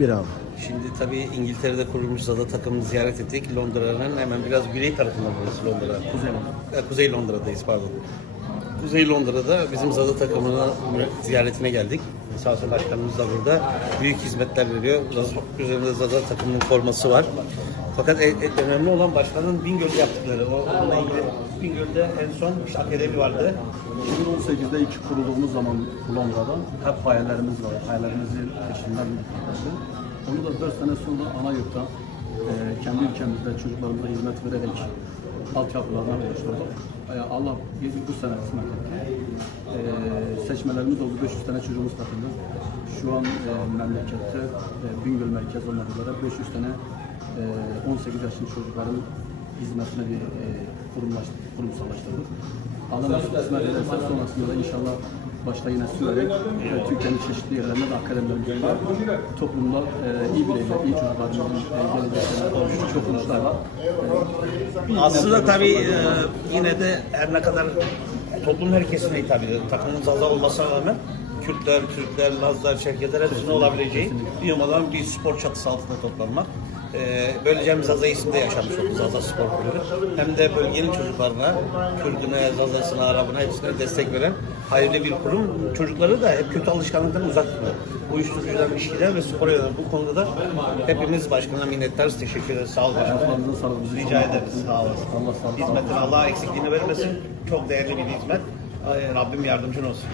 Bir abi. Şimdi tabii İngiltere'de kurulmuş Zada takımını ziyaret ettik. Londra'nın hemen biraz güney tarafında burası Londra. Kuzey Londra'dayız pardon. Kuzey Londra'da bizim Zada takımının ziyaretine geldik. Sağ olsun başkanımız da burada. Büyük hizmetler veriyor. Üzerinde Zada takımının forması var. Fakat önemli olan başkanın Bingöl'de yaptıkları. Onunla ilgili Bingöl'de en son bir akademi vardı. 2018'de ilk kurulduğumuz zaman Londra'da hep hayallerimiz var. Hayallerimizin peşinden bir onu da 4 sene sonra ana yurtta kendi ülkemizde çocuklarımıza hizmet vererek altyapılardan oluşturduk. Allah bu sene kısmet etti. Seçmelerimiz oldu. 500 tane çocuğumuz katıldı. Şu an memlekette Bingöl merkez olmak üzere 500 tane 18 yaşlı çocukların hizmetine bir kurumsallaştırdık. Allah nasıl kısmet ederse sonrasında da inşallah başta yine sürerek Türkiye'nin çeşitli yerlerinde de akademilerinde toplumda iyi bireyler, iyi çocuklarımızın geleceklerine çok sonuçlarla. Aslında tabii yine de her ne kadar toplumun her kesimine hitap ediyor. Takımın Zaza olmasına rağmen Kürtler, Türkler, Lazlar, Çerkezler hepsinin olabileceği bir yumadan bir spor çatısı altında toplanmak. Böylece hem Zaza isimde yaşamış oldu Zaza Spor Kulübü. Hem de bölgenin çocuklarına, Kürdüne, Zaza'sına, Arap'ına hepsine destek veren hayırlı bir kurum. Çocukları da hep kötü alışkanlıklardan uzak tutuyor. Uyuşturucudan, ilişkiler ve spora yönelik. Bu konuda da hepimiz başkana minnettarız. Teşekkür ederiz. Sağ olun. Rica ederiz. Sağ olun. Hizmetin Allah eksikliğini vermesin. Çok değerli bir hizmet. Rabbim yardımcın olsun.